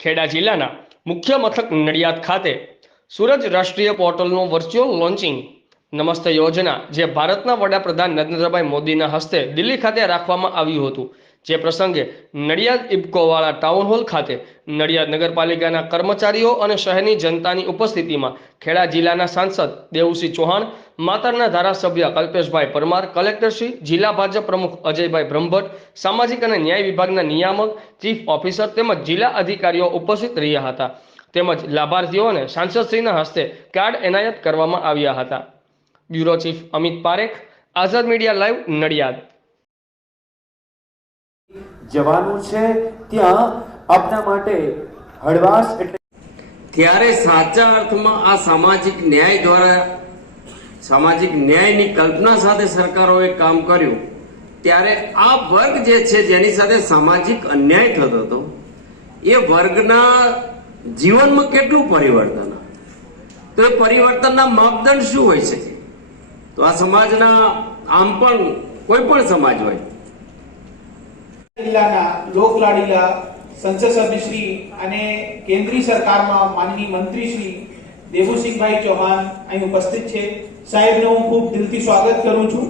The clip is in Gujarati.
ખેડા જિલ્લાના મુખ્ય મથક નડિયાદ ખાતે સૂરજ રાષ્ટ્રીય પોર્ટલનું વર્ચ્યુઅલ લોન્ચિંગ નમસ્તે યોજના જે ભારતના વડાપ્રધાન નરેન્દ્રભાઈ મોદીના હસ્તે દિલ્હી ખાતે રાખવામાં આવ્યું હતું। જે પ્રસંગે નડિયાદ ઇબકોવાળા ટાઉન હોલ ખાતે નડિયાદ નગરપાલિકાના કર્મચારીઓ અને શહેરની જનતાની ઉપસ્થિતિમાં ખેડા જિલ્લાના સાંસદ દેવુસિંહ ચૌહાણ, માતરના ધારાસભ્ય કલ્પેશભાઈ પરમાર, કલેક્ટરશ્રી, જિલ્લા ભાજપ પ્રમુખ અજયભાઈ બ્રહ્મભટ્ટ, સામાજિક અને ન્યાય વિભાગના નિયામક, ચીફ ઓફિસર તેમજ જિલ્લા અધિકારીઓ ઉપસ્થિત રહ્યા હતા। તેમજ લાભાર્થીઓને સાંસદશ્રીના હસ્તે કાર્ડ એનાયત કરવામાં આવ્યા હતા। બ્યુરો ચીફ અમિત પારેખ, આઝાદ મીડિયા લાઈવ, નડિયાદ। જવાનું છે ત્યાં આપના માટે હળવાશ એટલે ત્યારે સાચા અર્થમાં આ સામાજિક ન્યાય દ્વારા સામાજિક ન્યાયની કલ્પના સાથે સરકારોએ કામ કર્યું ત્યારે આ વર્ગ જે છે જેની સાથે સામાજિક અન્યાય થતો હતો એ વર્ગના જીવનમાં કેટલું પરિવર્તન, તો એ પરિવર્તનના માપદંડ શું હોઈ શકે? તો આ સમાજના આમ પણ કોઈ પણ સમાજ હોય જિલ્લાના લોકલાડીલા સંસદ સભ્યશ્રી અને કેન્દ્રીય સરકારમાં માનનીય મંત્રી શ્રી દેવુસિંહભાઈ ચૌહાણ અહીં ઉપસ્થિત છે। સાહેબનું હું ખૂબ દિલથી સ્વાગત કરું છું।